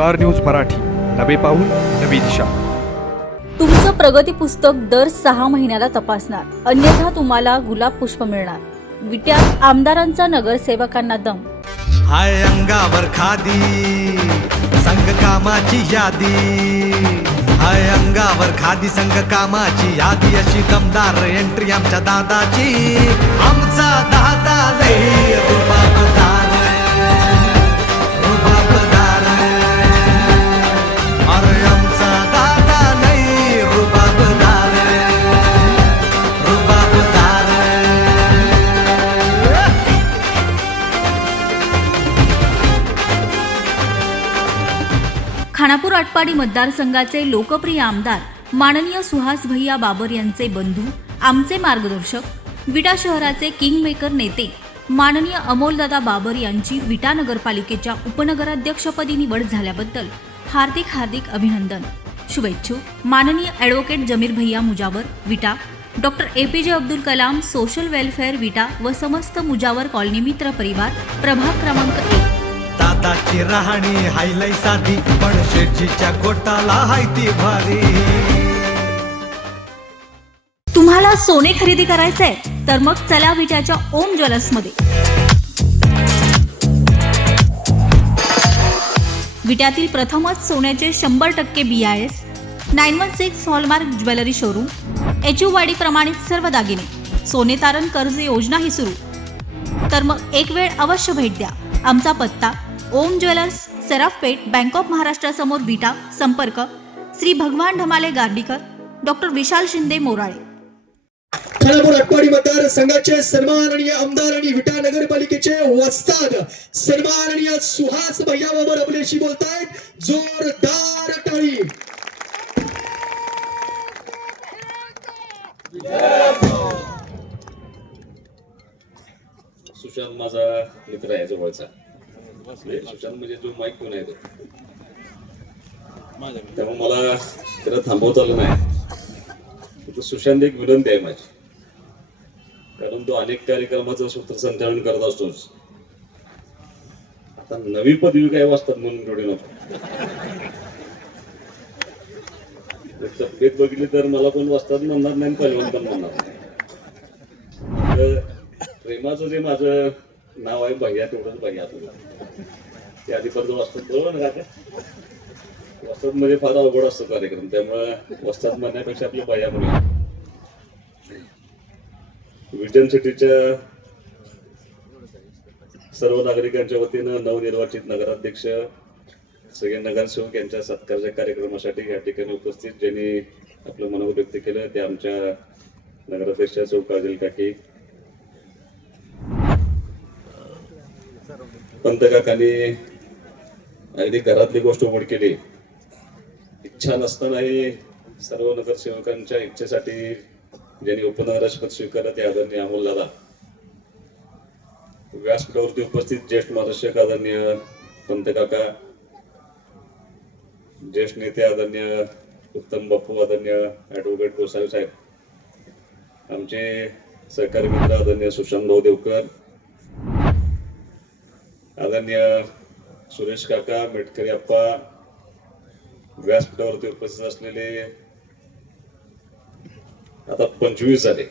Star news Marathi, नवे पाऊल नवी दिशा. तुमचं प्रगती पुस्तक दर 6 महिन्याला तपासणार, अन्यथा तुम्हाला गुलाब पुष्प मिळणार. विट्यात आमदारांचा नगरसेवकांना दम. हाय अंगावर खादी संग कामाची यादी, हाय अंगावर खादी संग कामाची यादी, अशी दमदार एंट्री आमच्या दादाची. आमचा दादा लई रुबाबदार, रुबाबदार, अरे आमचा दादा लई रुबाबदार, रुबाबदार. खानापूर आटपाडी मतदारसंघाचे लोकप्रिय आमदार माननीय सुहास भैया बाबर यांचे बंधू, आमचे मार्गदर्शक, विटा शहराचे किंगमेकर नेते माननीय अमोलदादा बाबर यांची विटा नगरपालिकेच्या उपनगराध्यक्षपदी निवड झाल्याबद्दल हार्दिक हार्दिक अभिनंदन. शुभेच्छुक माननीय ॲडव्होकेट जमीर भैया मुजावर विटा, doctor APJ Abdul Kalam social welfare विटा व समस्त मुजावर कॉलनी मित्र परिवार प्रभाग क्रमांक 1. दादाची राहणी हायलाई साधी, पण शेठजीच्या कोटाला हाय ती भारी. तुम्हाला सोने खरेदी करायचंय तर मग चला विट्याच्या ओम ज्वेलर्समध्ये. विट्यातील प्रथमच सोन्याचे 100% BIS 916 hallmark jewellery showroom, HUID प्रमाणित सर्व दागिने, सोने तारण कर्ज योजनाही सुरू. तर मग एक वेळ अवश्य भेट द्या. आमचा पत्ता ओम ज्वेलर्स, सराफपेठ, बँक ऑफ महाराष्ट्रासमोर विटा. संपर्क श्री भगवान ढमाले गार्डीकर, डॉक्टर विशाल शिंदे मोराळे. खानापूर आटपाडी मतदारसंघाचे सन्माननीय आमदार आणि विटा नगरपालिकेचे वस्ताद सन्माननीय सुहास भैया बाबर आपल्याशी बोलतायत. जोरदार टाळी. सुशांत माझा मित्र आहे जवळचा. सुशांत म्हणजे जो माईक घेऊन आहे त्यामुळे मला त्याला थांबवता आलं नाही. सुशांत एक विनंती आहे माझी, कारण तो अनेक कार्यक्रमाचं सूत्रसंचालन करत असतोच. आता नवी पदवी काय वाचतात म्हणून जोडी नको. तब्येत बघितली तर मला पण वाचतात म्हणणार नाही, पहिलवान पण म्हणणार नाही. प्रेमाचं जे माझं नाव आहे भैया, तेवढंच भैया ते आधीपर्यंत वाचतात. बरोबर ना का? वस्ताद म्हणजे फार अवघड असतो कार्यक्रम, त्यामुळे वस्ताद म्हणण्यापेक्षा आपल्या भैया म्हणूया. विजन सिटीच्या सर्व नागरिकांच्या वतीनं नवनिर्वाचित नगराध्यक्ष, सगळे नगरसेवक यांच्या सत्कारच्या कार्यक्रमासाठी या ठिकाणी उपस्थित ज्यांनी आपलं मनोगत व्यक्त केलं ते आमच्या नगराध्यक्ष सौ काजल काकी, पंतकाकांनी अगदी घरातली गोष्ट उघड केली. इच्छा नसतानाही सर्व नगरसेवकांच्या इच्छेसाठी ज्यांनी उपनगराध्यक्ष स्वीकारलं ते आदरणीय अमोलदादा, व्यासपीठावरती उपस्थित ज्येष्ठ मार्गदर्शक आदरणीय पंतकाका, ज्येष्ठ नेते आदरणीय उत्तम बापू, आदरणीय ॲडव्होकेट गोसावी साहेब, आमचे सहकारी मित्र आदरणीय सुशांत भाऊ देवकर, आदरणीय सुरेश काका, मेटकरी अप्पा, व्यासपीठावरती उपस्थित असलेले आता 25 झाले.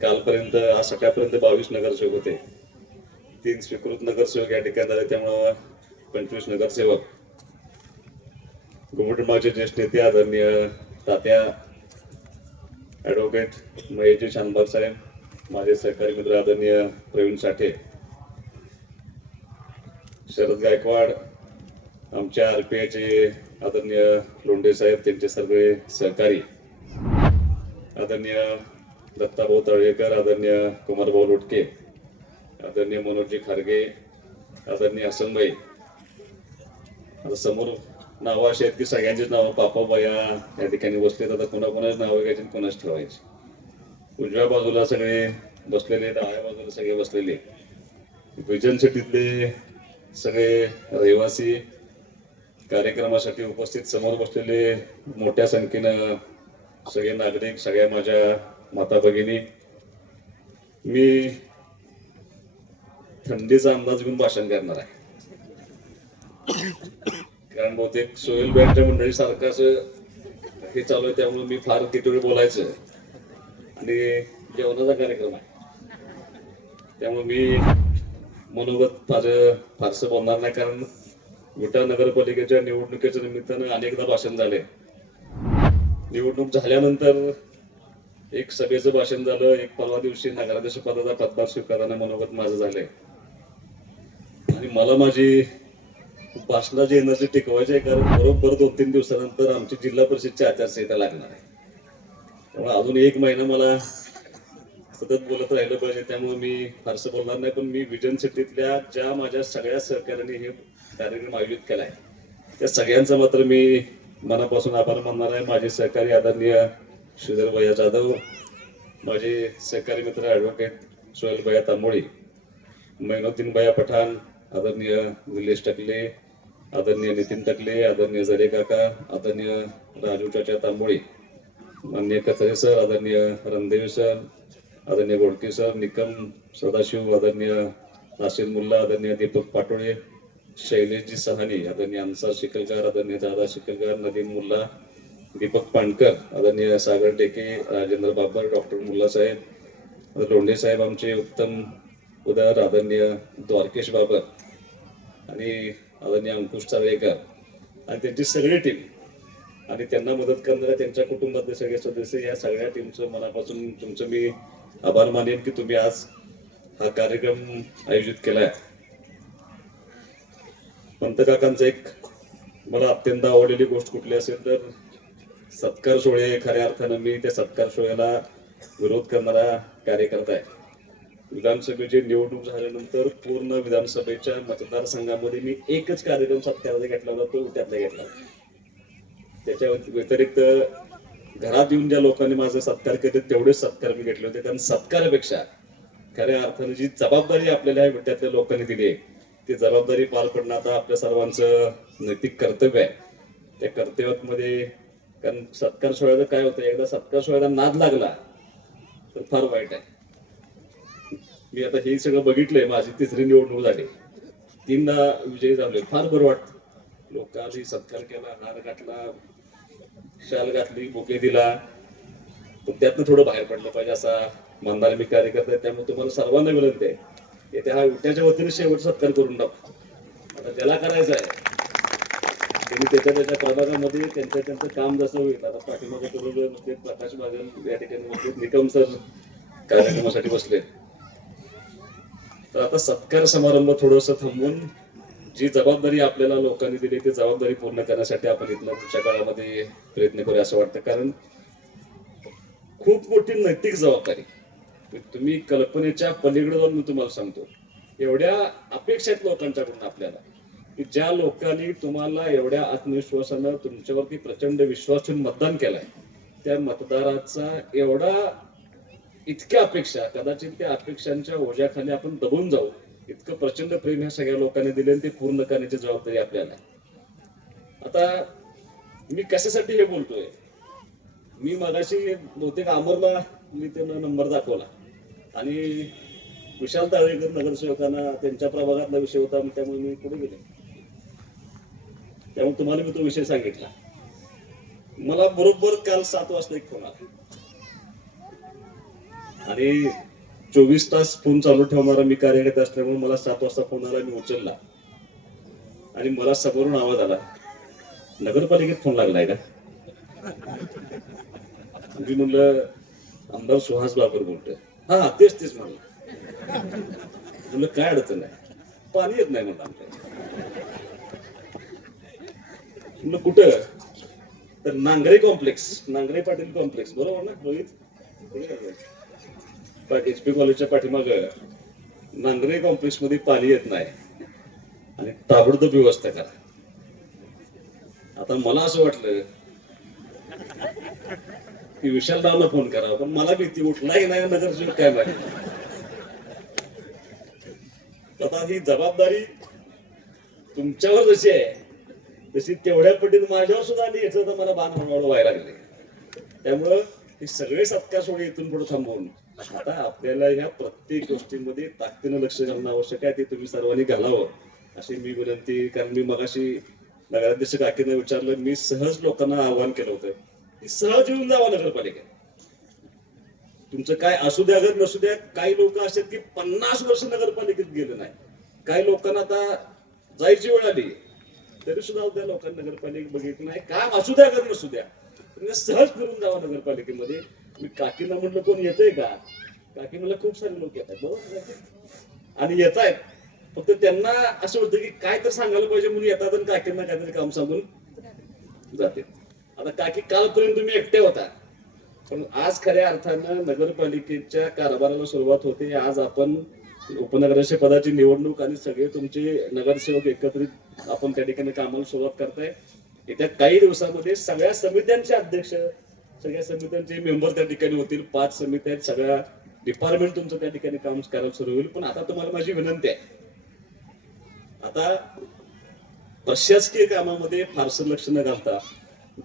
कालपर्यंत आज सकाळपर्यंत 22 नगरसेवक होते. 3 स्वीकृत नगरसेवक या ठिकाणी झाले, त्यामुळं 25 नगरसेवक. घुमटमाळचे ज्येष्ठ नेते आदरणीय तात्या, ॲडव्होकेट महेशजी शानभाग साहेब, माझे सहकारी मित्र आदरणीय प्रवीण साठे, शरद गायकवाड, आमच्या RPIचे आदरणीय लोंढे साहेब, त्यांचे सर्व सहकारी, आदरणीय दत्ताभाऊ तळेकर, आदरणीय कुमारभाऊ लोटके, आदरणीय मनोजी खारगे, आदरणीय हसनभाई. आता समोर नावं अशी आहेत की सगळ्यांचीच नावं पापाबाया या ठिकाणी बसलेत. आता कोणाकोणाची नावं घ्यायची, कोणाच ठेवायची. उजव्या बाजूला सगळे बसलेले, डाव्या बाजूला सगळे बसलेले. विजन सिटीतले सगळे रहिवासी, कार्यक्रमासाठी उपस्थित समोर बसलेले मोठ्या संख्येनं सगळे नागरिक, सगळ्या माझ्या माता भगिनी. मी थंडीचा अंदाज घेऊन भाषण करणार आहे, कारण कारण बहुतेक सोहेल बँकच्या मंडळी सारखं असं हे चालू आहे, त्यामुळे मी फार किती वेळ बोलायचं आणि जेवणाचा कार्यक्रम आहे, त्यामुळे मी मनोगत फारसं बोलणार नाही. कारण विटा नगरपालिकेच्या निवडणुकीच्या निमित्तानं अनेकदा भाषण झाले. निवडणूक झाल्यानंतर एक सभेचं भाषण झालं, एक परवा दिवशी नगराध्यक्ष पदाचा पदभार स्वीकारताना मनोगत माझं झालंय आणि मला माझी भाषणाची एनर्जी टिकवायची आहे. कारण बरोबर 2-3 दिवसानंतर आमची जिल्हा परिषदची आचारसंहिता लागणार आहे, त्यामुळे अजून 1 महिना मला सतत बोलत राहिलं पाहिजे. त्यामुळे मी फारसं बोलणार नाही, पण मी विजन सिटीतल्या ज्या माझ्या सगळ्या सहकार्याने हे कार्यक्रम आयोजित केलाय त्या सगळ्यांचा मात्र मी मनापासून आभार मानणार आहे. माझे सहकारी आदरणीय श्रीधर भैया जाधव, माझे सहकारी मित्र ॲडव्होकेट सोहेल भैया तांबोळी, मैनुद्दीन भैया पठाण, आदरणीय निलेश टकले, आदरणीय नितीन टकले, आदरणीय जरे काका, आदरणीय राजू चाचा तांबोळी, माननीय कचरे सर, आदरणीय रणदेव सर, आदरणीय गोडके सर, निकम सदाशिव, आदरणीय नासिर मुल्ला, आदरणीय दीपक पाटोळे, शैलेशजी सहानी, आदरणीय अन्सार शिकलकर, आदरणीय दादा शिकलकर, नदीम मुल्ला, दीपक पाणकर, आदरणीय सागर टेके, राजेंद्र बाबर, डॉक्टर मुल्ला साहेब, लोंढे साहेब आमचे उत्तम उदार, आदरणीय द्वारकेश बाबर आणि आदरणीय अंकुश चावळेकर आणि त्यांची सगळी टीम आणि त्यांना मदत करणाऱ्या त्यांच्या कुटुंबातले सगळे सदस्य, या सगळ्या टीमचं मनापासून तुमचं मी आभार मानेन की तुम्ही आज हा कार्यक्रम आयोजित केलाय. पंत काकांचं एक मला अत्यंत आवडलेली गोष्ट कुठली असेल तर सत्कार सोहळे. खऱ्या अर्थानं मी त्या सत्कार सोहळ्याला विरोध करणारा कार्यकर्ता आहे. विधानसभेची निवडणूक झाल्यानंतर पूर्ण विधानसभेच्या मतदारसंघामध्ये मी एकच कार्यक्रम सत्काराचा घेतला होता, तो त्यातला घेतला. त्याच्या व्यतिरिक्त घरात येऊन ज्या लोकांनी माझा सत्कार केले तेवढेच सत्कार मी घेतले होते. कारण सत्कारापेक्षा खऱ्या अर्थाने जी जबाबदारी आपल्याला या विट्यातल्या लोकांनी दिली आहे ती जबाबदारी पार पडणं आता आपल्या सर्वांचं नैतिक कर्तव्य आहे. त्या कर्तव्यामध्ये कारण सत्कार सोहळ्याचं काय होतं, एकदा सत्कार सोहळ्याला नाद लागला तर फार वाईट आहे. मी आता हे सगळं बघितलंय, माझी 3री निवडणूक झाली, 3दा विजयी झालोय, फार बरं वाटतं. लोकांनी सत्कार केला, हार घातला, शाल घातली, बुके दिला, पण त्यातनं थोडं बाहेर पडलं पाहिजे असा मानणारा मी कार्यकर्ता आहे. त्यामुळे तुम्हाला सर्वांना विनंती आहे, येत्या हा विट्याच्या वतीने शेवट सत्कार करून टाकू. आता ज्याला करायचं आहे त्यांनी त्याच्या प्रभागामध्ये त्यांचं काम जसं होईल. आता पाठीमागे बसले प्रकाश बागल या ठिकाणी बसले, निकम सर कार्यक्रमासाठी बसले. तर आता सत्कार समारंभ थोडंसं थांबवून जी जबाबदारी आपल्याला लोकांनी दिली ती जबाबदारी पूर्ण करण्यासाठी आपण इथल्या पुढच्या काळामध्ये प्रयत्न करूया असं वाटतं. कारण खूप मोठी नैतिक जबाबदारी, तुम्ही कल्पनेच्या पलीकडे जाऊन मी तुम्हाला सांगतो, एवढ्या अपेक्षा आहेत लोकांच्याकडून आपल्याला की ज्या लोकांनी तुम्हाला एवढ्या आत्मविश्वासानं तुमच्यावरती प्रचंड विश्वास ठेवून मतदान केलाय त्या मतदाराचा एवढा इतक्या अपेक्षा, कदाचित त्या अपेक्षांच्या ओझ्याखाली आपण दबून जाऊ इतकं प्रचंड प्रेम ह्या सगळ्या लोकांनी दिले आणि ते पूर्ण करण्याची जबाबदारी आपल्याला. आता मी कशासाठी हे बोलतोय, मी मगाशी बहुतेक अमरला मी त्यांना नंबर दाखवला आणि विशाल तावळेकर नगरसेवकांना त्यांच्या प्रभागातला विषय होता, त्यामुळे मी पुढे गेले. त्यामुळे तुम्हाला मी तो विषय सांगितला. मला बरोबर काल 7 वाजता एक फोन आला आणि 24 तास फोन चालू ठेवणारा मी कार्यकर्ता असल्यामुळे मला 7 वाजता फोन आला, मी उचलला आणि मला समोरून आवाज आला, नगरपालिकेत फोन लागलाय का? मी म्हणलं आमदार सुहास बाबर बोलतोय. हा तेच म्हणलं काय अडचण आहे, पाणी येत नाही म्हणलं आमच्या. म्हणलं कुठं? तर नांगरे कॉम्प्लेक्स, नांगरे पाटील कॉम्प्लेक्स, बरोबर ना रोहित? HP कॉलेजच्या पाठीमाग नांगरे कॉम्प्लेक्स मध्ये पाणी येत नाही आणि ताबडतोब व्यवस्था करा. आता मला असं वाटलं की विशालरावला फोन करा, पण मला भीती उठलाही नाही नगरसेवक काय माहिती. आता ही जबाबदारी तुमच्यावर जशी आहे तशी तेवढ्या पटीत माझ्यावर सुद्धा आली, याचं तर मला बाण हळूहळू व्हायला लागले. त्यामुळं हे सगळे सत्कार सोहळे इथून पुढे थांबवून आता आपल्याला ह्या प्रत्येक गोष्टींमध्ये ताकदीनं लक्ष घालणं आवश्यक आहे. ते तुम्ही सर्वांनी घालावं अशी मी विनंती. कारण मी मगाशी नगराध्यक्ष काकीने विचारलं, मी सहज लोकांना आवाहन केलं होतं की सहज येऊन जावा नगरपालिकेत. तुमचं काय असू द्या अगर नसू द्या. काही लोक असतात की 50 वर्ष नगरपालिकेत गेले नाही. काही लोकांना आता जायची वेळ आली तरी सुद्धा त्या लोकांना नगरपालिकेत बघितलं नाही. काम असू द्या अगर नसू द्या, तुम्ही सहज फिरून जावा नगरपालिकेमध्ये. मी काकींना म्हटलं कोण येतंय का? काकी म्हणलं खूप सारे लोक येत आहेत. बरोबर आणि येत आहेत, फक्त त्यांना असं होतं की काय तर सांगायला पाहिजे म्हणून येतात आणि काकींना काहीतरी काम सांगून जाते. आता काकी कालपर्यंत तुम्ही एकट्या होता, पण आज खऱ्या अर्थानं नगरपालिकेच्या कारभाराला सुरुवात होते. आज आपण उपनगराध्यक्ष पदाची निवडणूक आणि सगळे तुमचे नगरसेवक एकत्रित आपण त्या ठिकाणी कामाला सुरुवात करताय. येत्या काही दिवसामध्ये सगळ्या समित्यांचे अध्यक्ष, सगळ्या समित्यांचे मेंबर त्या ठिकाणी होतील. 5 समित्या आहेत, सगळ्या डिपार्टमेंट तुमचं त्या ठिकाणी काम करायला सुरू होईल. पण आता तुम्हाला माझी विनंती आहे, आता प्रशासकीय कामामध्ये फारसं लक्ष न घालता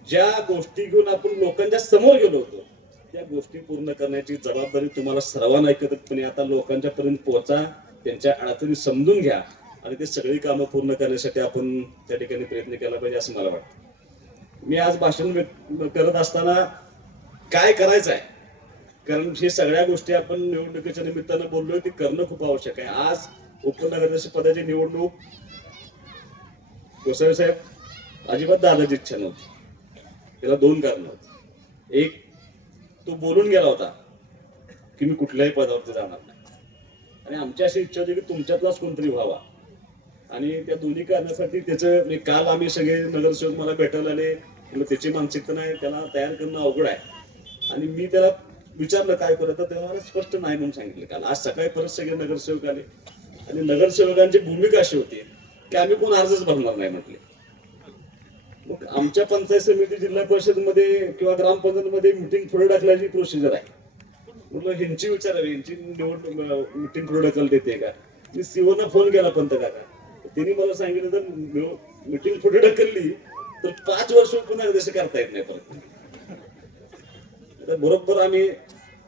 ज्या गोष्टी घेऊन आपण लोकांच्या समोर गेलो होतो त्या गोष्टी पूर्ण करण्याची जबाबदारी तुम्हाला सर्वांना एकत्रितपणे आता लोकांच्या पर्यंत पोहोचा, त्यांच्या अडचणी समजून घ्या आणि ते सगळी कामं पूर्ण करण्यासाठी आपण त्या ठिकाणी प्रयत्न केला पाहिजे असं मला वाटतं. मी आज भाषण करत असताना काय करायचं आहे, कारण हे सगळ्या गोष्टी आपण निवडणुकीच्या निमित्तानं बोललोय, ती करणं खूप आवश्यक आहे. आज उपनगराध्यक्ष पदाची निवडणूक गोसावी साहेब अजिबात दादाची इच्छा नव्हती. त्याला 2 कारण होती. एक, तो बोलून गेला होता की मी कुठल्याही पदावरती जाणार नाही, आणि आमची अशी इच्छा होती की तुमच्यातलाच कोणतरी व्हावा. आणि त्या दोन्ही कारणासाठी त्याचं काल आम्ही सगळे नगरसेवक मला भेटायला आले, त्याची मानसिकता नाही, त्याला तयार करणं अवघड आहे. आणि मी त्याला विचारलं काय करत, तेव्हा मला स्पष्ट नाही म्हणून सांगितलं. काल आज सकाळी परत सगळे नगरसेवक आले आणि नगरसेवकांची भूमिका अशी होती की आम्ही कोण अर्जच भरणार नाही म्हटले. मग आमच्या पंचायत समिती, जिल्हा परिषद मध्ये किंवा ग्रामपंचायत मध्ये मिटिंग पुढे ढकलायची प्रोसिजर आहे. म्हटलं ह्यांची विचारावी, ह्यांची निवड मिटिंग पुढे ढकल देते का? मी सीओना फोन केला पंत काका, त्यांनी मला सांगितलं तर मिटिंग पुढे ढकलली तर 5 वर्ष उपनगराध्यक्ष करता येत नाही परत. बरोबर आम्ही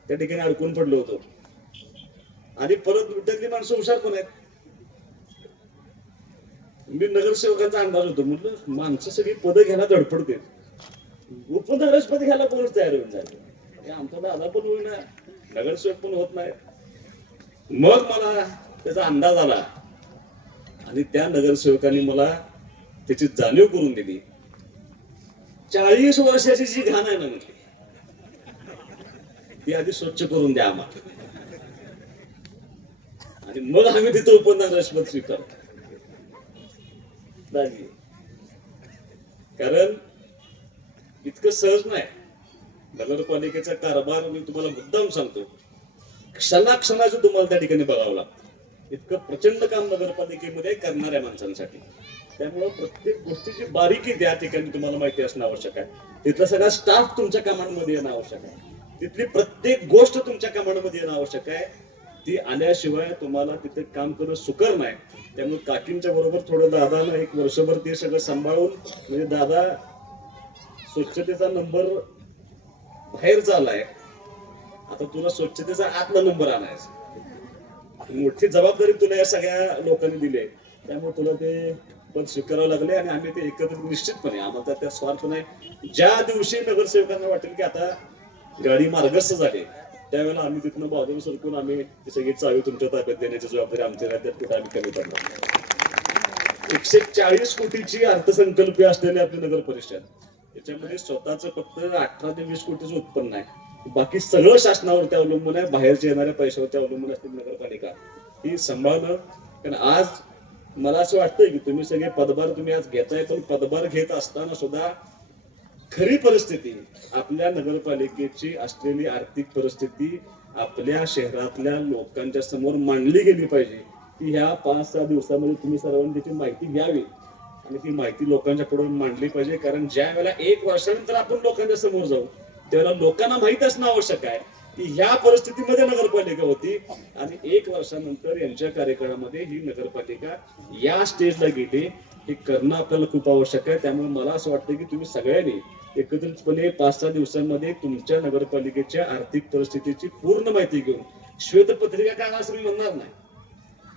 त्या ठिकाणी अडकून पडलो होतो. आणि परत विटातली माणसं हुशार पण आहेत. मी नगरसेवकांचा अंदाज होतो, म्हटलं माणसं सगळी पदं घ्यायला धडपडते, उपनगराध्यक्ष पद घ्यायला कोणच तयार होऊन जायचं. आमचा दादा पण होईना, नगरसेवक पण होत नाही. मग मला त्याचा अंदाज आला आणि त्या नगरसेवकांनी मला त्याची जाणीव करून दिली. 40 वर्षाची जी घाण आहे ना म्हटली, ती आधी स्वच्छ करून द्या आम्हाला, आणि मग आम्ही तिथं उपनगराध्यक्ष पद स्वीकारतो. कारण इतकं सहज नाही नगरपालिकेचा कारभार. मी तुम्हाला मुद्दाम सांगतो, क्षणाक्षणाचं तुम्हाला त्या ठिकाणी बघावं लागतं. इतकं प्रचंड काम नगरपालिकेमध्ये करणाऱ्या माणसांसाठी. त्यामुळं प्रत्येक गोष्टीची बारीकी त्या ठिकाणी तुम्हाला माहिती असणं आवश्यक आहे. तिथला सगळा स्टाफ तुमच्या कामांमध्ये येणं आवश्यक आहे. तिथली प्रत्येक गोष्ट तुमच्या कामांमध्ये येणं आवश्यक आहे. ती आल्याशिवाय तुम्हाला तिथे काम करणं सुकर नाही. त्यामुळे काकींच्या बरोबर थोडं दादाला 1 वर्षभर ते सगळं सांभाळून, म्हणजे दादा स्वच्छतेचा नंबर बाहेरचा आलाय, आता तुला स्वच्छतेचा आतला नंबर आणायचा. मोठी जबाबदारी तुला या सगळ्या लोकांनी दिली, त्यामुळे तुला ते पद स्वीकारावं लागले. आणि आम्ही ते एकत्रित निश्चितपणे, आम्हाला त्यात स्वार्थ नाही. ज्या दिवशी नगरसेवकांना वाटेल की आता गाडी मार्गस्थ झाली, त्यावेळेला आम्ही तिथनं बाजूला सरकून आम्ही ती सगळी चावी तुमच्या ताब्यात देण्याची जबाबदारी आमची नाही. त्यात कुठे आम्ही कमी पडणार. 140 कोटीची अर्थसंकल्पीय असलेली आपली नगर परिषद, त्याच्यामध्ये स्वतःच फक्त 18 ते 20 कोटीचं उत्पन्न आहे. बाकी सगळं शासनावरती अवलंबून आहे. बाहेरच्या येणाऱ्या पैशावरती अवलंबून असलेली नगरपालिका ही सांभाळणं. कारण आज मला असं वाटतंय की तुम्ही सगळे पदभार तुम्ही आज घेताय, पण पदभार घेत असताना सुद्धा खरी परिस्थिती, आपल्या नगरपालिकेची असलेली आर्थिक परिस्थिती आपल्या शहरातल्या लोकांच्या समोर मांडली गेली पाहिजे. की ह्या 5-6 दिवसामध्ये तुम्ही सर्वांनी त्याची माहिती घ्यावी आणि ती माहिती लोकांच्या पुढे मांडली पाहिजे. कारण ज्या वेळेला 1 वर्षानंतर आपण लोकांच्या समोर जाऊ, त्यावेळेला लोकांना माहित असणं आवश्यक आहे की ह्या परिस्थितीमध्ये नगरपालिका होती आणि 1 वर्षानंतर यांच्या कार्यकाळामध्ये ही नगरपालिका या स्टेजला गेली. हे करणं आपल्याला खूप आवश्यक आहे. त्यामुळे मला असं वाटतं की तुम्ही सगळ्यांनी एकत्रितपणे 5-6 दिवसांमध्ये तुमच्या नगरपालिकेच्या आर्थिक परिस्थितीची पूर्ण माहिती घेऊन, श्वेतपत्रिका काढा असं मी म्हणणार नाही,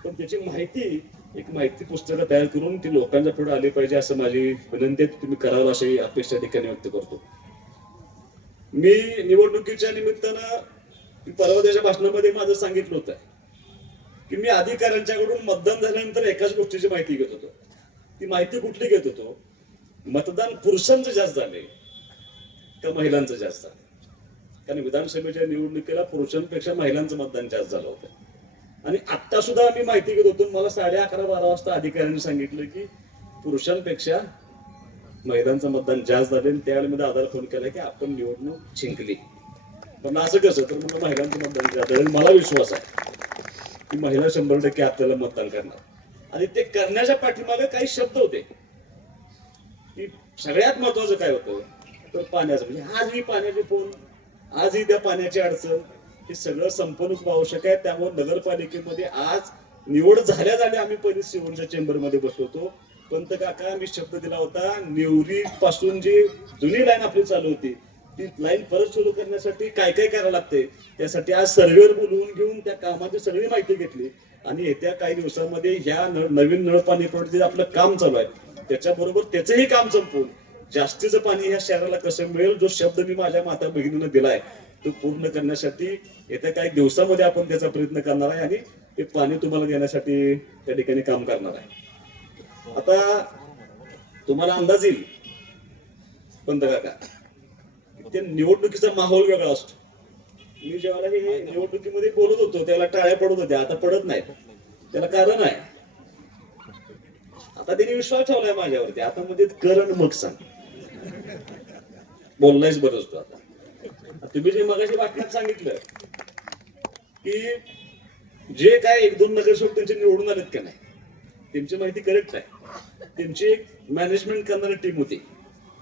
पण त्याची माहिती एक माहिती पुस्तकं तयार करून ती लोकांच्या पुढे आली पाहिजे असं माझी विनंती आहे. तुम्ही करावं अशी अपेक्षा ठिकाणी व्यक्त करतो. मी निवडणुकीच्या निमित्तानं परवा त्याच्या भाषणामध्ये माझं सांगितलं होतं की मी अधिकाऱ्यांच्याकडून मतदान झाल्यानंतर एकाच गोष्टीची माहिती घेत होतो. ती माहिती कुठली घेत होतो? मतदान पुरुषांचं जास्त झाले का महिलांचं जास्त झालं? कारण विधानसभेच्या निवडणुकीला पुरुषांपेक्षा महिलांचं मतदान जास्त झालं होतं. आणि आता सुद्धा मी माहिती घेत होतो. मला 11:30-12 वाजता अधिकाऱ्यांनी सांगितलं की पुरुषांपेक्षा महिलांचं मतदान जास्त झाले. त्यावेळी मी दादाला फोन केला की आपण निवडणूक जिंकली. पण असं कसं? तर मला महिलांचं मतदान जास्त झालं. मला विश्वास आहे की महिला 100% आपल्याला मतदान करणार. आणि ते करण्याच्या पाठीमागे काही शब्द होते की सगळ्यात महत्वाचं काय होतं तर पाण्याचं. म्हणजे आजही पाण्याचे फोन, आजही त्या पाण्याची अडचण, हे सगळं संपन्न खूप आवश्यक आहे. त्यामुळे नगरपालिकेमध्ये आज निवड झाल्या आम्ही पहिले शिवणच्या चेंबरमध्ये बसवतो. पंत काका मी शब्द दिला होता, नेवरी पासून जी जुनी लाईन आपली चालू होती ती लाईन परत सुरू करण्यासाठी काय काय करायला लागते त्यासाठी आज सर्व्हेवर बोलवून घेऊन त्या कामाची सगळी माहिती घेतली. आणि येत्या काही दिवसांमध्ये ह्या नवीन नळ पाणी पुरवठ्याचे आपलं काम चालू आहे त्याच्याबरोबर त्याचंही काम संपवून जास्तीचं पाणी ह्या शहराला कसं मिळेल, जो शब्द मी माझ्या माता भगिनीनं दिलाय तो पूर्ण करण्यासाठी येत्या काही दिवसामध्ये आपण त्याचा प्रयत्न करणार आहे आणि ते पाणी तुम्हाला देण्यासाठी त्या ठिकाणी काम करणार आहे. आता तुम्हाला अंदाज येईल पंत काका, ते निवडणुकीचा माहोल वेगळा असतो. मी जेव्हा हे निवडणुकीमध्ये बोलत होतो त्याला टाळ्या पडत होत्या, आता पडत नाहीत. त्याला कारण आहे, आता त्यांनी विश्वास ठेवलाय माझ्यावरती. आता मध्ये करण मग सांग बोललायच बरंच तो. आता तुम्ही जे मगाशी बातम्यात सांगितलं की जे काय 1-2 नगरसेवक त्यांचे निवडून आलेत का नाही, त्यांची माहिती करेक्ट आहे. त्यांची एक मॅनेजमेंट करणारी टीम होती,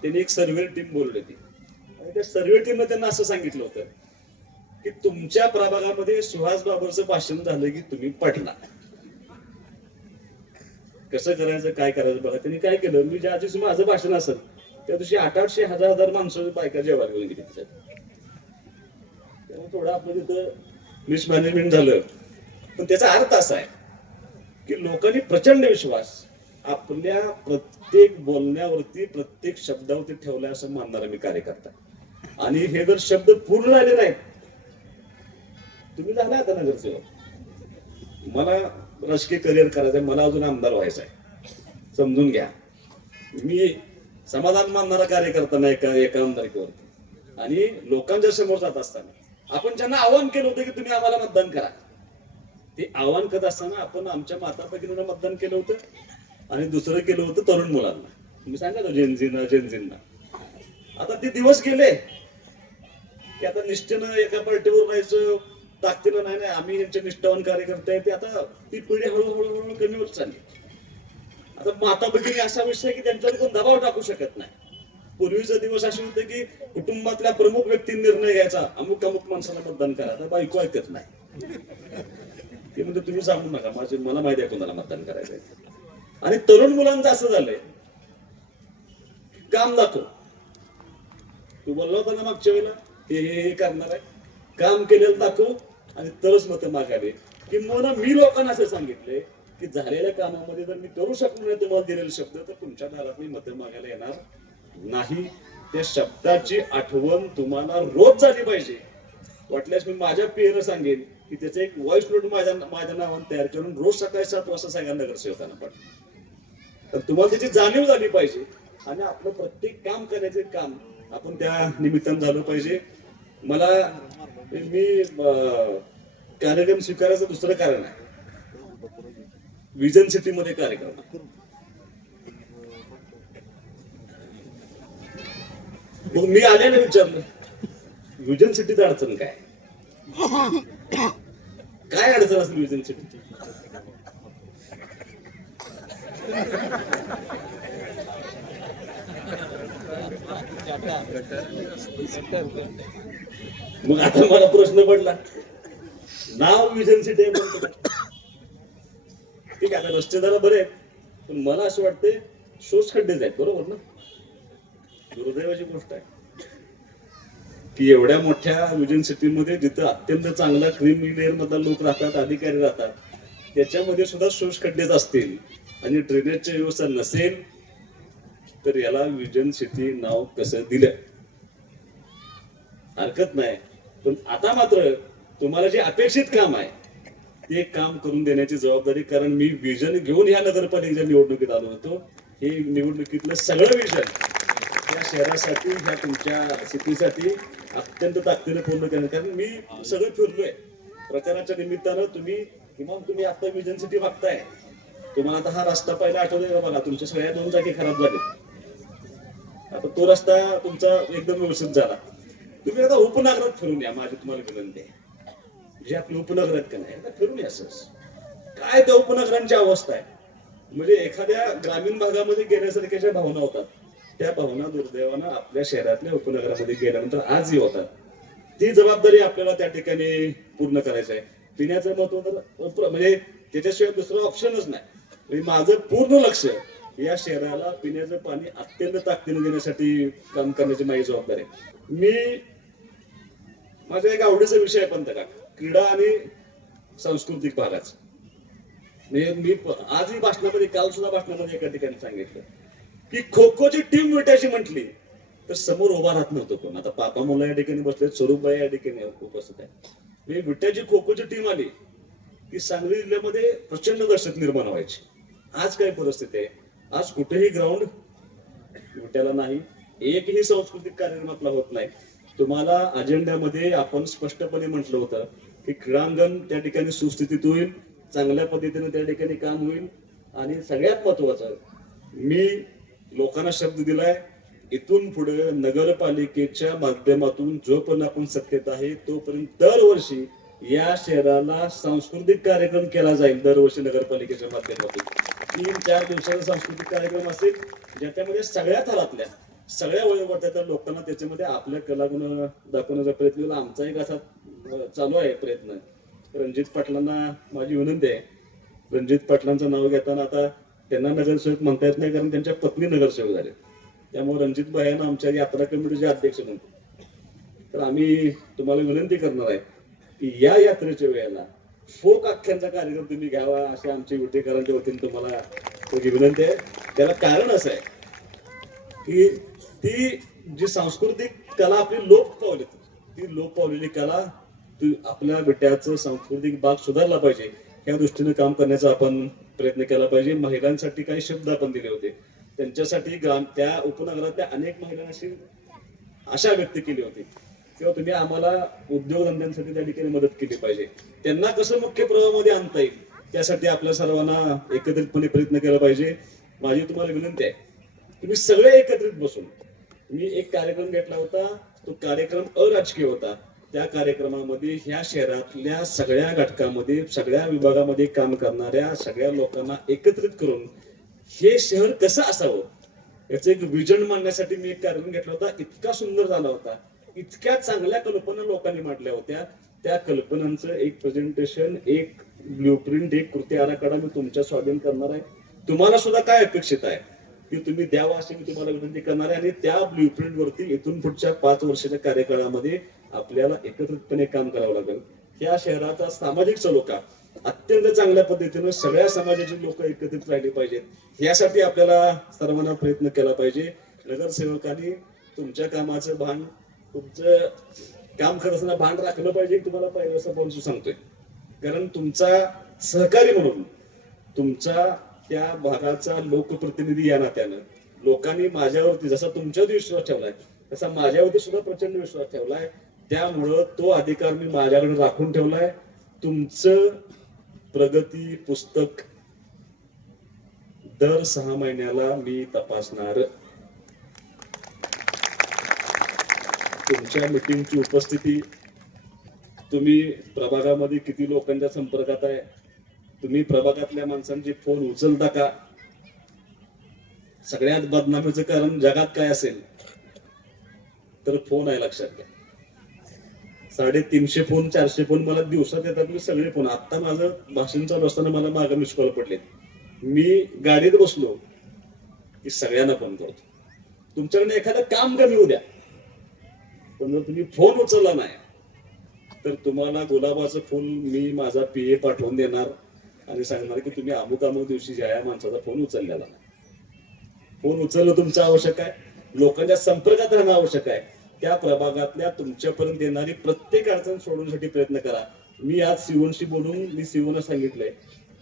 त्यांनी एक सर्व्हे टीम बोलवली होती आणि त्या सर्व्हे टीमने त्यांना असं सांगितलं होतं की तुमच्या प्रभागामध्ये सुहास बाबरचं भाषण झालं की तुम्ही पटला. कसं करायचं काय करायचं बघा. त्यांनी काय केलं, मी ज्या दिवशी माझं भाषण असेल त्या दिवशी 800-800 हजार माणसं बायका जेवायला घेऊन गेली. त्यामुळे थोडं आपलं तिथं मिसमॅनेजमेंट झालं. पण त्याचा अर्थ असा आहे की लोकांनी प्रचंड विश्वास आपल्या प्रत्येक बोलण्यावरती प्रत्येक शब्दावरती ठेवला असं मानणारा मी कार्यकर्ता. आणि हे जर शब्द पूर्ण झाले नाहीत, तुम्ही झाला आता नगरसेवक, मला राजकीय करिअर करायचंय, मला अजून आमदार व्हायचंय, समजून घ्या. मी समाधान मानणारा कार्यकर्ता नाही एका आमदारकीवरती. आणि लोकांच्या समोर जात असताना आपण ज्यांना आवाहन केलं होतं की तुम्ही आम्हाला मतदान करा, ते आवाहन करत असताना आपण आमच्या माता भगिनींना मतदान केलं होतं आणि दुसरं केलं होतं तरुण मुलांना. तुम्ही सांगा तो जेनझींना. आता ते दिवस गेले की आता निष्ठेनं एका पार्टीवर राहायचं ताकदीला नाही. आम्ही यांचे निष्ठावान कार्यकर्ते आहेत. ते आता ती पिढी हळूहळू कमी होत चालली. आता माता भगिनी असा विषय की त्यांच्यावर कोण दबाव टाकू शकत नाही. पूर्वीचा दिवस असे होते की कुटुंबातल्या प्रमुख व्यक्ती निर्णय घ्यायचा, अमुक माणसाला मतदान करा. तर बायको ऐकत नाही, ते म्हणजे तुम्ही सांगू नका, मला माहिती आहे कोणाला मतदान करायचंय. आणि तरुण मुलांचं असं झालंय, काम दाखव. तू बोलला होता ना मागच्या वेळेला हे करणार आहे, काम केलेलं दाखव आणि तरच मतं मागावे. किंवा मी लोकांना असं सांगितलंय की झालेल्या कामामध्ये जर मी करू शकलो नाही तुम्हाला दिलेले शब्द तर तुमच्या दारात मी मतं मागायला येणार नाही. त्या शब्दाची आठवण तुम्हाला रोज झाली पाहिजे. वाटल्यास मी माझ्या पेरं सांगेन की त्याचं एक व्हॉइस नोट माझ्या नावाने तयार करून रोज सकाळी 7 वाजता सगळ्यांना नगरसेवकांना पाठवा. तर तुम्हाला त्याची जाणीव झाली पाहिजे आणि आपलं प्रत्येक काम करायचं काम आपण त्या निमित्तानं झालं पाहिजे. मला मी कार्यक्रम स्वीकारायचं दुसरं कारण आहे, विजन सिटी मध्ये कार्यक्रम. मग मी आल्याने विचारलं विजन सिटीच अडचण काय, काय अडचण असेल विजन सिटी. मग आता मला प्रश्न पडला, नाव विजन सिटी आहे म्हणतो. ठीक आहे, आता रस्ते जरा बरे आहेत, पण मला असं वाटतंय शोष खड्डेच आहेत. बरोबर ना? दुर्दैवाची गोष्ट आहे की एवढ्या मोठ्या विजन सिटीमध्ये जिथं अत्यंत चांगला क्रीम लेअर मधला लोक राहतात, अधिकारी राहतात, त्याच्यामध्ये सुद्धा शोषखड्डेच असतील आणि ड्रेनेजची व्यवस्था नसेल तर याला विजन सिटी नाव कसं दिलं? हरकत नाही, पण आता मात्र तुम्हाला जे अपेक्षित काम आहे ते काम करून देण्याची जबाबदारी, कारण मी विजन घेऊन ह्या नगरपालिकेच्या निवडणुकीत आलो होतो. हे निवडणुकीतलं सगळं विजन या शहरासाठी, ह्या तुमच्या सिटीसाठी अत्यंत ताकदीने पूर्ण करणार. कारण मी सगळं फिरलोय प्रचाराच्या निमित्तानं. तुम्ही आता विजन सिटी बघताय, तुम्हाला आता हा रस्ता पहिला आठवतोय का? बघा, तुमच्या सगळ्या 2 जागी खराब झाले. आता तो रस्ता तुमचा एकदम व्यवस्थित झाला. तुम्ही आता उपनगरात फिरून या, माझी तुम्हाला विनंती आहे. जे आपले उपनगर आहेत का नाही, आता फिरून या. सहज काय त्या उपनगरांची अवस्था आहे, म्हणजे एखाद्या ग्रामीण भागामध्ये गेल्यासारख्या ज्या भावना होतात त्या भावना दुर्दैवानं आपल्या शहरातल्या उपनगरामध्ये गेल्यानंतर आजही होतात. ती जबाबदारी आपल्याला त्या ठिकाणी पूर्ण करायचं आहे. पिण्याचं महत्व तर म्हणजे त्याच्याशिवाय दुसरा ऑप्शनच नाही. म्हणजे माझं पूर्ण लक्ष या शहराला पिण्याचं पाणी अत्यंत ताकदीने देण्यासाठी काम करण्याची माझी जबाबदारी आहे. मी माझा एक आवडीचा विषय आहे पंतका, क्रीडा आणि सांस्कृतिक भागाचा. मी आजही भाषणामध्ये, काल सुद्धा भाषणामध्ये एका ठिकाणी सांगितलं की खो खोची टीम विटायची म्हटली तर समोर उभा राहत नव्हतं कोण. आता पापा मुला या ठिकाणी बसले, स्वरूपबाई या ठिकाणी उपस्थित आहे. विट्याची खो खोची टीम आली की सांगली जिल्ह्यामध्ये प्रचंड दहशत निर्माण व्हायची. आज काय परिस्थिती आहे? आज कुठेही ग्राउंड विट्याला नाही, एकही सांस्कृतिक कार्यक्रम आपला होत नाही. तुम्हाला अजेंड्यामध्ये आपण स्पष्टपणे म्हटलं होतं की क्रीडांगण त्या ठिकाणी सुस्थितीत होईल, चांगल्या पद्धतीने त्या ठिकाणी काम होईल. आणि सगळ्यात महत्वाचं, मी लोकांना शब्द दिलाय, इथून पुढे नगरपालिकेच्या माध्यमातून जोपर्यंत आपण सत्तेत आहे तोपर्यंत दरवर्षी या शहराला सांस्कृतिक कार्यक्रम केला जाईल. दरवर्षी नगरपालिकेच्या माध्यमातून 3-4 दिवसाचा सांस्कृतिक कार्यक्रम असेल, ज्याच्यामध्ये सगळ्या थरातल्या, सगळ्या वयोगटातल्या लोकांना त्याच्यामध्ये आपल्या कलागुण दाखवण्याचा प्रयत्न केला. आमचा एक असा चालू आहे प्रयत्न. रणजित पाटलांना माझी विनंती आहे, रणजित पाटलांचं नाव घेताना आता त्यांना नगरसेवक म्हणता येत नाही, कारण त्यांच्या पत्नी नगरसेवक झाले. त्यामुळे रणजित भाईंना आमच्या यात्रा कमिटीचे अध्यक्ष म्हणतो. तर आम्ही तुम्हाला विनंती करणार आहे की या यात्रेच्या वेळेला फोक आख्यांचा कार्यक्रम तुम्ही घ्यावा, अशी आमची विटेकरांच्या वतीने तुम्हाला विनंती आहे. त्याला कारण असं आहे की ती जी सांस्कृतिक कला आपली लोप पावली, ती लोप पावलेली कला आपल्या विट्याचं सांस्कृतिक भाग सुधारला पाहिजे, या दृष्टीने काम करण्याचा आपण प्रयत्न केला पाहिजे. महिलांसाठी काही शब्द आपण दिले होते, त्यांच्यासाठी त्या उपनगरातल्या अनेक महिलांशी आशा व्यक्त केली होती किंवा तुम्ही आम्हाला उद्योगधंद्यांसाठी त्या ठिकाणी मदत केली पाहिजे. त्यांना कसं मुख्य प्रवाहामध्ये आणता येईल त्यासाठी आपल्या सर्वांना एकत्रितपणे प्रयत्न केला पाहिजे. माझी तुम्हाला विनंती आहे, तुम्ही सगळे एकत्रित बसून, मी एक कार्यक्रम घेतला होता, तो कार्यक्रम अराजकीय होता. त्या कार्यक्रमामध्ये ह्या शहरातल्या सगळ्या घटकामध्ये, सगळ्या विभागामध्ये काम करणाऱ्या सगळ्या लोकांना एकत्रित करून हे शहर कसं असावं याचं एक विजन मांडण्यासाठी मी एक कार्यक्रम घेतला होता. इतका सुंदर झाला होता, इतक्या चांगल्या कल्पना लोकांनी मांडल्या होत्या. त्या कल्पनांचं एक प्रेझेंटेशन, एक ब्ल्यूप्रिंट, एक कृती आराखडा मी तुमच्या स्वाधीन करणार आहे. तुम्हाला सुद्धा काय अपेक्षित आहे की तुम्ही द्यावा अशी मी तुम्हाला विनंती करणार आहे. आणि त्या ब्ल्यूप्रिंट वरती इथून पुढच्या 5 वर्षाच्या कार्यकाळामध्ये आपल्याला एकत्रितपणे काम करावं लागेल. या शहराचा सामाजिक सलोखा अत्यंत चांगल्या पद्धतीने सगळ्या समाजाची लोक एकत्रित राहिली पाहिजेत, यासाठी आपल्याला सर्वांना प्रयत्न केला पाहिजे. नगरसेवकांनी तुमच्या कामाचं भान, तुमचं काम करत असताना भान राखलं पाहिजे. तुम्हाला पहिलं असं बोलून सांगतोय, कारण तुमचा सहकारी म्हणून, तुमचा त्या भागाचा लोकप्रतिनिधी या नात्यानं लोकांनी माझ्यावरती जसा तुमच्यावरती विश्वास ठेवलाय तसा माझ्यावरती सुद्धा प्रचंड विश्वास ठेवलाय. त्यामुळं तो अधिकार मी माझ्याकडे राखून ठेवलाय. तुमचं प्रगती पुस्तक दर 6 महिन्याला मी तपासणार. तुमच्या मीटिंगची उपस्थिती, तुम्ही प्रभागामध्ये किती लोकांच्या संपर्कात आहे, तुम्ही प्रभागातल्या माणसांचे फोन उचलता का? सगळ्यात बदनामीचं कारण जगात काय असेल तर फोन आहे, लक्षात घ्या. 350 फोन 400 फोन मला दिवसात येतात. मी सगळे फोन, आता माझं भाषण चालू असताना मला मागे मिस कॉल पडले. मी गाडीत बसलो की सगळ्यांना फोन करतो. तुमच्याकडे एखादं काम कमी होऊ द्या, पण जर तुम्ही फोन उचलला नाही तर तुम्हाला गुलाबाचं फुल मी माझा PA पाठवून देणार आणि सांगणार की तुम्ही अमुक अमुक दिवशी ज्या या माणसाचा फोन उचललेला नाही. फोन उचलणं तुमचं आवश्यक आहे, लोकांच्या संपर्कात राहणं आवश्यक आहे. त्या प्रभागातल्या तुमच्यापर्यंत येणारी प्रत्येक अडचण सोडवण्यासाठी प्रयत्न करा. मी आज सिवनशी बोलून मी सिवनला सांगितलंय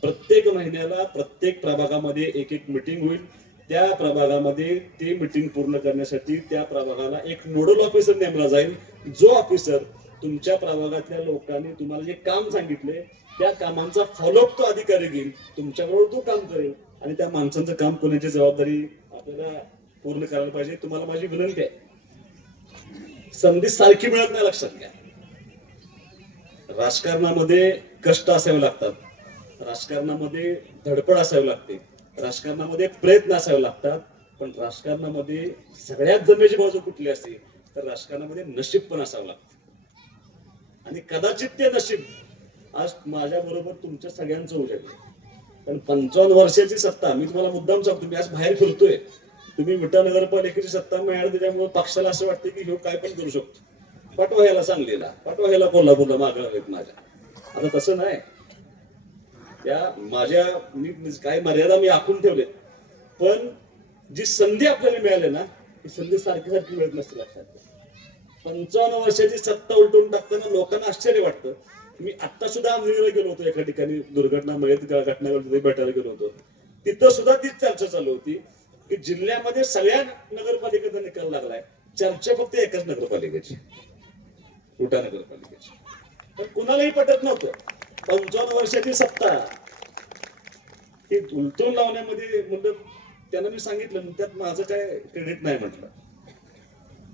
प्रत्येक महिन्याला प्रत्येक प्रभागामध्ये एक एक मिटिंग होईल. त्या प्रभागामध्ये ती मिटिंग पूर्ण करण्यासाठी त्या प्रभागाला एक नोडल ऑफिसर नेमला जाईल. जो ऑफिसर तुमच्या प्रभागातल्या लोकांनी तुम्हाला जे काम सांगितले त्या कामांचा फॉलोअप तो अधिकारी घेईल, तुमच्याबरोबर तो काम करेल आणि त्या माणसांचं काम करण्याची जबाबदारी आपल्याला पूर्ण करायला पाहिजे. तुम्हाला माझी विनंती आहे, संधी सारखी मिळत नाही, लक्षात घ्या. राजकारणामध्ये कष्ट असावे लागतात, राजकारणामध्ये धडपड असावी लागते, राजकारणामध्ये प्रयत्न असावे लागतात. पण राजकारणामध्ये सगळ्यात जमेची बाजू कुठली असते तर राजकारणामध्ये नशीब पण असावं लागतं. आणि कदाचित ते नशीब आज माझ्या बरोबर तुमच्या सगळ्यांचं होऊ शकतं. पण 55 वर्षाची सत्ता, मी तुम्हाला मुद्दाम सांगतो, मी आज बाहेर फिरतोय, तुम्ही विटा नगरपालिकेची सत्ता मिळाली त्याच्यामुळे पक्षाला असं वाटतं की हे काय पण करू शकतो. पाठवा ह्याला सांगलीला, पाठवा ह्याला कोल्हापूरला मागं आहेत माझ्या. आता तसं नाही. त्या माझ्या मी काही मर्यादा मी आखून ठेवले, पण जी संधी आपल्याला मिळाली ना ती संधी सारखी सारखी मिळत नसते, लक्षात घ्या. 55 वर्षाची सत्ता उलटून टाकताना लोकांना आश्चर्य वाटतं. मी आता सुद्धा आमनेरला गेलो होतो, एका ठिकाणी दुर्घटना घटना घडली, भेटायला गेलो होतो. तिथं सुद्धा तीच चर्चा चालू होती की जिल्ह्यामध्ये सगळ्या नगरपालिकेचा निकाल लागलाय, चर्चा फक्त एकाच नगरपालिकेची, विटा नगरपालिकेची. पण कुणालाही पटत नव्हतं. 55 वर्षाची सत्ता ही उलटून लावण्यामध्ये म्हणजे त्यांना मी सांगितलं त्यात माझं काय क्रेडिट नाही म्हटलं,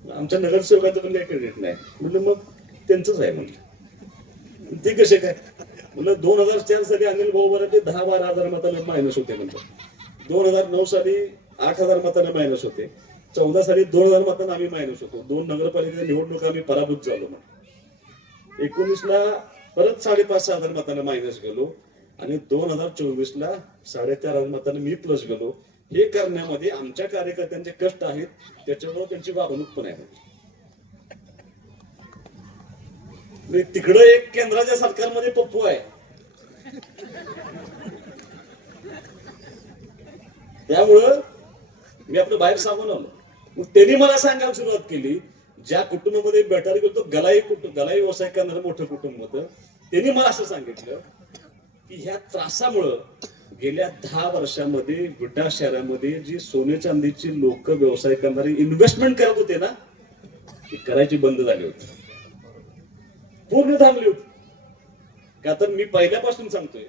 आमच्या नगरसेवकाचं पण काही क्रेडिट नाही म्हटलं, मग त्यांचंच आहे म्हटलं. ते कसे काय म्हटलं, 2004 साली अनिल भाऊ बराटे 10-12 हजार मतांना मायनस होते म्हणतात, 2009 साली 8,000 मतांना मायनस होते, 14 साली 2,000 मतांना आम्ही मायनस होतो, 2 नगरपालिकेच्या निवडणुका आम्ही पराभूत झालो. 19ला परत 5,500 मतांना मायनस गेलो आणि 2024ला 4,500 मतांना मी प्लस गेलो. हे करण्यामध्ये आमच्या कार्यकर्त्यांचे कष्ट आहेत, त्याच्यामुळे त्यांची वागणूक पण आहे. तिकडं एक केंद्राच्या सरकारमध्ये पप्पू आहे, त्यामुळं मी आपलं बाहेर सांगून आलो. मग त्यांनी मला सांगायला सुरुवात केली, ज्या कुटुंबामध्ये भेटायला गेलो तो गलाई व्यवसाय करणारं मोठं कुटुंब होतं, त्यांनी मला असं सांगितलं की ह्या त्रासामुळं गेल्या 10 वर्षामध्ये विटा शहरामध्ये जी सोने चांदीची लोक व्यवसाय करणारी इन्व्हेस्टमेंट करत होते ना ती करायची बंद झाली होती, पूर्ण थांबली होती. का तर मी पहिल्यापासून सांगतोय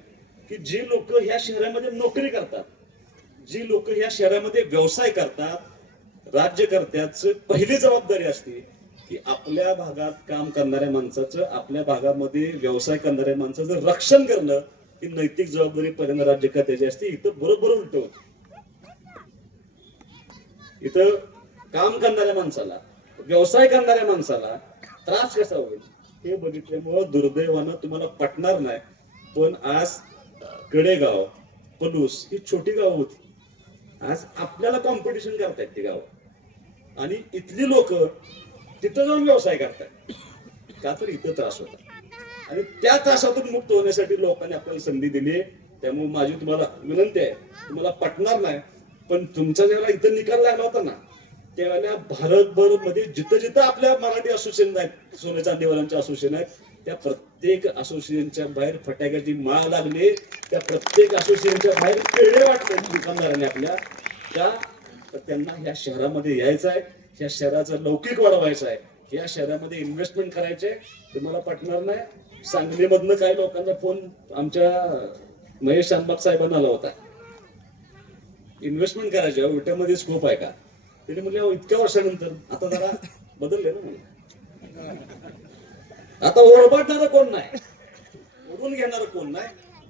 की जी लोक ह्या शहरामध्ये नोकरी करतात, जी लोक ह्या शहरामध्ये व्यवसाय करतात, राज्यकर्त्याच पहिली जबाबदारी असते की आपल्या भागात काम करणाऱ्या माणसाचं, आपल्या भागामध्ये व्यवसाय करणाऱ्या माणसाचं रक्षण करणं ही नैतिक जबाबदारी पहिल्यांदा राज्यकर्त्याची असते. इथं बरोबर उलट होत. इथं काम करणाऱ्या माणसाला, व्यवसाय करणाऱ्या माणसाला त्रास कसा होईल हे बघितल्यामुळं दुर्दैवानं तुम्हाला पटणार नाही, पण आज कडेगाव, पलूस ही छोटी गाव होती, आज आपल्याला कॉम्पिटिशन करतायत ती गाव आणि इथली लोक तिथं जाऊन व्यवसाय करतात. का तर इथं त्रास होता आणि त्या त्रासातून मुक्त होण्यासाठी लोकांनी आपल्याला संधी दिली. त्यामुळे माझी तुम्हाला विनंती आहे, तुम्हाला पटणार नाही पण तुमचा जेव्हा इथं निकाल लागला होता ना त्यावेळेला भारतभर मध्ये जिथं जिथं आपल्या मराठी असोसिएशन आहेत, सोने चांदीवाल्यांच्या असोसिएशन आहेत, त्या प्रत्येक असोसिएशनच्या बाहेर फटाक्याची माळ लागली, त्या प्रत्येक असोसिएशनच्या बाहेर पेढे वाटले दुकानदारांनी आपल्या. त्या त्यांना ह्या शहरामध्ये यायचं आहे, ह्या शहराचा लौकिक वाढवायचा आहे, ह्या शहरामध्ये इन्व्हेस्टमेंट करायचे. तुम्हाला पटणार नाही, सांगलीमधनं काही लोकांचा फोन आमच्या महेश शानबाग साहेबांना आला होता, इन्व्हेस्टमेंट करायचे, विट्यामध्ये स्कोप आहे का? त्याने म्हणले इतक्या वर्षानंतर आता जरा बदलले ना म्हणून. आता ओरबाडणारं कोण नाही, ओढून घेणारं कोण नाही,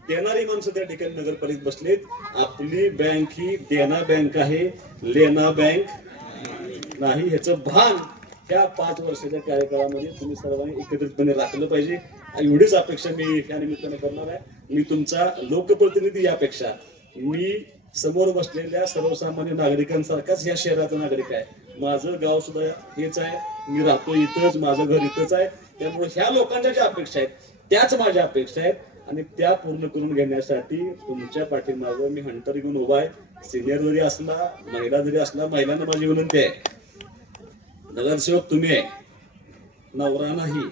देणारी माणसं त्या ठिकाणी नगरपालिकेत बसलेत. आपली बँक ही देना बँक आहे, लेना बँक नाही, ह्याचं भान त्या 5 वर्षाच्या कार्यकाळामध्ये तुम्ही सर्वांनी एकत्रितपणे राखलं पाहिजे. एवढीच अपेक्षा मी या निमित्तानं करणार आहे. मी तुमचा लोकप्रतिनिधी यापेक्षा मी समोर बसलेल्या सर्वसामान्य नागरिकांसारखाच या शहराचा नागरिक आहे. माझं गाव सुद्धा हेच आहे, मी राहतो इथंच, माझं घर इथंच आहे. त्यामुळे ह्या लोकांच्या ज्या अपेक्षा आहेत त्याच माझ्या अपेक्षा आहेत. आणि त्या पूर्ण करून घेण्यासाठी तुमच्या पाठीमागं मी हंटर घेऊन उभा आहे. सिनियर जरी असला, महिला जरी असला, महिलांना माझी विनंती आहे, नगरसेवक तुम्ही आहे, नवरा नाही,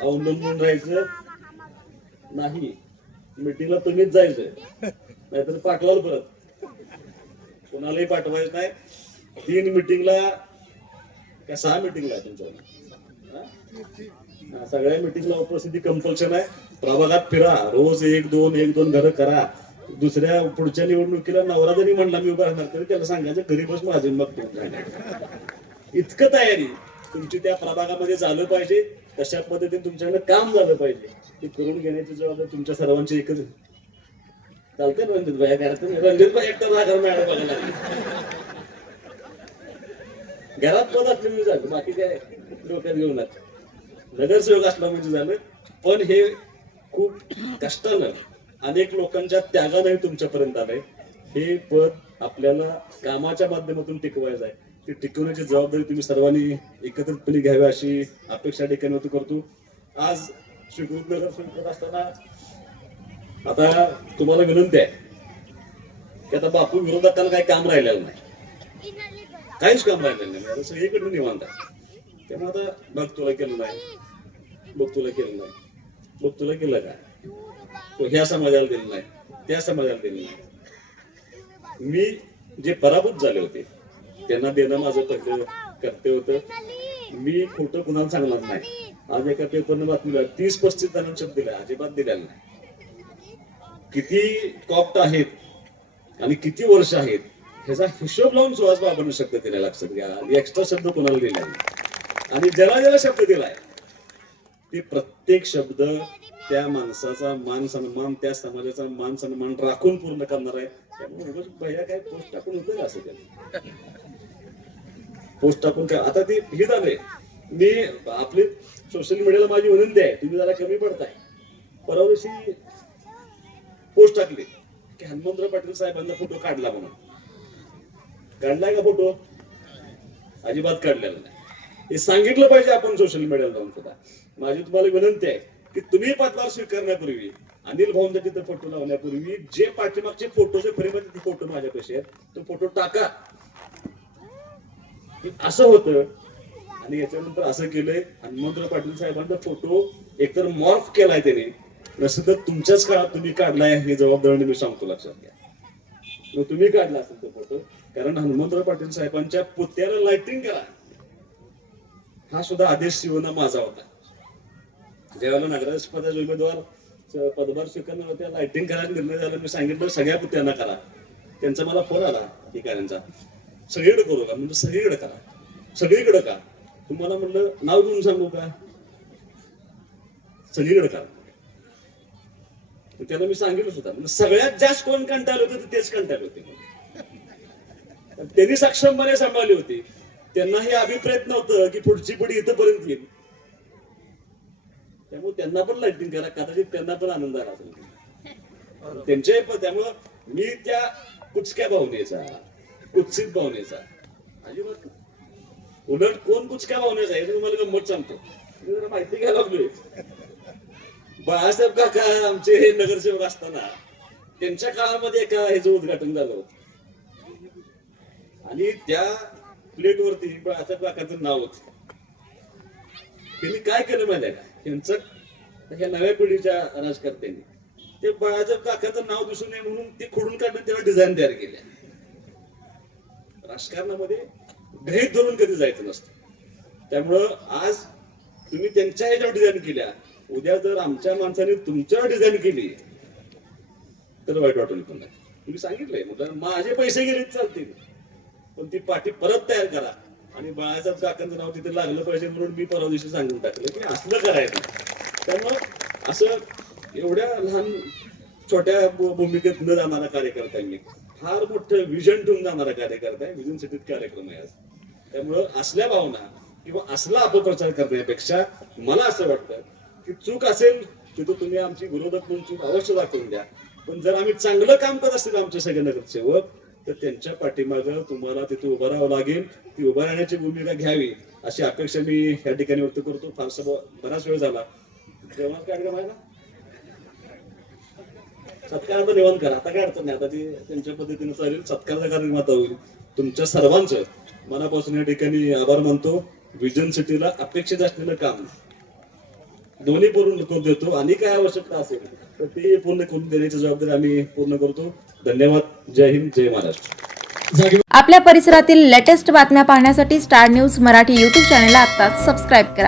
अवलंबून राहायचं नाही, मिटिंगला तुम्हीच जायचं, नाहीतर पाठवाल परत, कोणालाही पाठवायचं नाही. 3 मिटिंगला का 6 मिटिंगला तुमच्या सगळ्या मिटिंगला उपस्थिती कंपल्शन आहे. प्रभागात फिरा, रोज 1-2 घरं करा. दुसऱ्या पुढच्या निवडणुकीला नवरा जरी म्हणला मी उभा राहणार तरी त्याला सांगायचं घरी बस माझे मग इतकं तयारी तुमची त्या प्रभागामध्ये झालं पाहिजे. तशा पद्धतीने तुमच्याकडे काम झालं पाहिजे. ते करून घेण्याची जबाबदारी तुमच्या सर्वांची एकच. चालते ना रणजित भाई? रणजित भाई एकटा राहणार मॅडम बघायला घरात पद असले म्हणजे झालं, बाकी काय डोक्यात घेऊन नगरसेवक असला म्हणजे झालं. पण हे खूप कष्टानं, अनेक लोकांच्या त्यागाने तुमच्यापर्यंत आलंय. हे पद आपल्याला कामाच्या माध्यमातून टिकवायचं आहे. ते टिकवण्याची जबाबदारी तुम्ही सर्वांनी एकत्रितपणे घ्यावी अशी अपेक्षा ठिकाणी करतो. आज स्वीकृत नगरसेवक असताना आता तुम्हाला विनंती आहे की आता बापू विरोधकांना काही काम राहिलेलं नाही, काहीच काम राहिलेलं नाही, सगळीकडे निवांत आहे. त्यामुळे आता बघ तुला केलं नाही, बघ तुला केलं नाही, बघ तुला केलं काय, तो ह्या समाजाला दिलं नाही, त्या समाजाला दिलं नाही. मी जे पराभूत झाले होते त्यांना देणं माझं पहिलं कर्तव्य होतं. मी खोटं कुणाला सांगणार नाही. आज एका पेपरनं बातमी 30-35 जणांना शब्द दिला, अजिबात दिलेला नाही. किती कॉप्ट आहेत आणि किती वर्ष आहेत ह्याचा हिशोब लावून सुहास बाबांना शब्द दिला, लक्षात घ्या. एक्स्ट्रा शब्द कोणाला दिला नाही. आणि ज्याला शब्द दिलाय ते प्रत्येक शब्द त्या माणसाचा मान सन्मान, त्या समाजाचा मान सन्मान राखून पूर्ण करणार आहे. त्यामुळे भैया काय पोस्ट टाकून होतं का असं काय पोस्ट टाकून काय आता ते हे झालंय. मी आपली सोशल मीडियाला माझी विनंती आहे, तुम्ही जरा कमी पडताय. परवा दिवशी पोस्ट टाकली की हनुमंतराव पाटील साहेबांचा फोटो काढला म्हणून. काढलाय का फोटो? अजिबात काढलेला नाही. हे सांगितलं पाहिजे आपण सोशल मीडियाला जाऊन सुद्धा. माझी तुम्हाला विनंती आहे की तुम्ही पदभार स्वीकारण्यापूर्वी, अनिल भाऊंचा तिथं फोटो लावण्यापूर्वी जे पाठीमागचे फोटोचे फ्रेम आहेत ते फोटो माझ्यापाशी आहेत, तो फोटो टाका. असं होतं. आणि याच्यानंतर असं केलंय, हनुमंतराव पाटील साहेबांचा फोटो एकतर मॉर्फ केलाय त्याने, नसेल तर तुमच्याच काळात तुम्ही काढलाय हे जबाबदारीने मी सांगतो, लक्षात घ्या. मग तुम्ही काढला असेल तो फोटो, कारण हनुमंतराव पाटील साहेबांच्या पुतळ्याला लाइटिंग करा हा सुद्धा आदेश शिवना माझा होता. ज्यावेळेला नगराध्यक्ष पदाचे उमेदवार पदभार स्वीकारणार होत्या, लाइटिंग करायला निर्णय झाला. मी सांगितलं सगळ्या पुतळ्यांना करा. त्यांचा मला फोन आला ठिकाण्यांचा, सगळीकडे करू का? म्हणजे सगळीकडे करा. सगळीकडे का? तुम्हाला म्हणलं नाव घेऊन सांगू का? सगळीकडे करा. त्याला मी सांगितलं सुद्धा, सगळ्यात जास्त कोण कंटाळले होते तेच कंटाळले होते. त्यांनी सक्षमपणे सांभाळली होती. त्यांना हे अभिप्रेत नव्हतं की पुढची पिढी इथपर्यंत येईल. त्यामुळे त्यांना पण लाइटिंग करा, कदाचित त्यांना पण आनंद आला असेल त्यांचे. त्यामुळं मी त्या कुचक्या भावनेचा, कुत्सित भावनेचा अजिबात, उलट कोण कुचक्या भावनेचा हे तुम्हाला गंमत सांगतो. जरा माहिती घ्यायला लागलोय. बाळासाहेब काका आमचे हे नगरसेवक असताना त्यांच्या काळामध्ये एका ह्याचं उद्घाटन झालं होतं आणि त्या प्लेटवरती बाळासाहेब काकाचं नाव होतं. त्यांनी काय केलं माहिती आहे का? त्यांचं ह्या नव्या पिढीच्या राजकर्त्यांनी ते बाळासाहेब काकाचं नाव दिसून नये म्हणून ते खोडून काढून त्याला डिझाईन तयार केल्या. राजकारणामध्ये गृहीत धरून कधी जायचं नसतं. त्यामुळं आज तुम्ही त्यांच्या ह्याच्यावर डिझाईन केल्या, उद्या जर आमच्या माणसाने तुमच्यावर डिझाईन केली तर वाईट वाटून पण नाही. तुम्ही सांगितलंय माझे पैसे गेले चालतील, पण ती पाठी परत तयार करा. आणि बाळासाहेब काकांचं नाव तिथे लागलं पाहिजे म्हणून मी परवा दिवशी सांगून टाकलं की असलं करायचं. त्यामुळं असं एवढ्या लहान छोट्या भूमिकेत न जाणारा कार्यकर्ता मी, फार मोठं विजन ठेवून जाणारा कार्यकर्ता आहे. विजन सिटीत कार्यक्रम आहे आज. त्यामुळं असल्या भावना किंवा असला अपप्रचार करण्यापेक्षा मला असं वाटतं की चूक असेल तिथं तुम्ही आमची विरोधक म्हणून चूक अवश्य दाखवून द्या. पण जर आम्ही चांगलं काम करत असतील आमचे सगळे नगरसेवक तर त्यांच्या पाठीमागं तुम्हाला तिथे उभं राहावं लागेल. ती उभं राहण्याची भूमिका घ्यावी अशी अपेक्षा मी या ठिकाणी व्यक्त करतो. फारसा बराच वेळ झाला. जेवणाचा कार्यक्रम आहे ना? सत्काराचा निवांत करा. आता काय अडचण नाही, आता ती त्यांच्या पद्धतीने चालेल. सत्काराचा कार्यक्रम आता होईल. तुमच्या सर्वांचं मनापासून या ठिकाणी आभार मानतो. विजन सिटीला अपेक्षित असलेलं काम दोन्ही पूर्ण करून देतो आणि काय आवश्यकता असेल तर ते पूर्ण करून देण्याची जबाबदारी आम्ही पूर्ण करतो. धन्यवाद. जय हिंद, जय महाराष्ट्र. आपल्या परिसरातील लेटेस्ट बातम्या पाहण्यासाठी स्टार न्यूज मराठी यूट्यूब चॅनलला आत्ताच सबस्क्राईब करा.